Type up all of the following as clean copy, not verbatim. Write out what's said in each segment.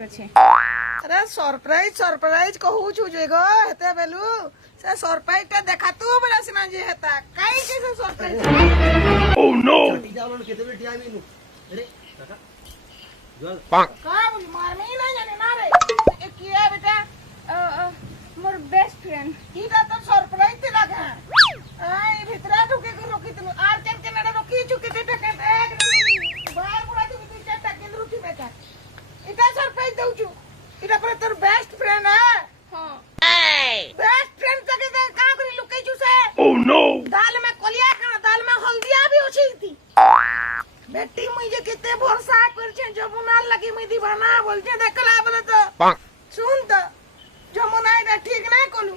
अरे surprise surprise कहू छु जे गो हेते बेलू से सरप्राइज ता देखा तू बड़ा सिना जे हेता काई के से सरप्राइज ओह नो जावल केते बेटी आमी नु अरे काका जल का बोली मार में ना जाने ना रे किया बेटा मोर बेस्ट फ्रेंड ही का तो सरप्राइज ते लगा आई भीतरा ढुके को रोकी तू आर चल के नडा रोकी चुके ते टके बाहर बुला तू तू चटा के रुकी बेटा इटा सरप्राइज दऊ छु इटा पर तोर बेस्ट फ्रेंड है हां बेस्ट फ्रेंड तके का करी लुकई छु से ओह नो दाल में कोलिया खाना दाल में हल्दिया भी होछि थी बेटी मुई जे किते भरोसा कर छे जमुना लगी मुई दीवाना बोल छे देखला बोले तो सुन तो जमुना इटा ठीक नहीं कोलू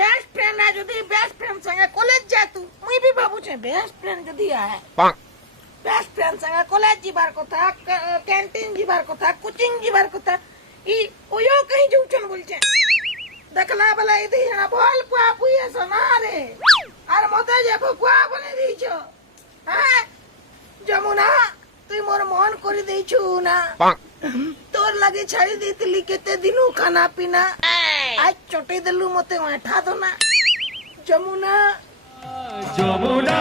बेस्ट फ्रेंड है जदी बेस्ट फ्रेंड संगे कॉलेज जा तू मुई भी बाबू छे बेस्ट फ्रेंड जदी है बेस्ट फ्रेंड संगे कॉलेज जीवार कथा कैंटीन जीवार कथा कोचिंग जीवार कथा ई ओयो कहीं जूचन बोल छे देखला भला इदी हना बोल पुआ पुए सना रे आर मते जे भुआ बने दी छो हां जमुना तू मोर मन करि देई छु ना तोर लगे छाड़ी देतली केते दिनु खाना पीना आज चोटी देलु मते माठा दो ना जमुना जमुना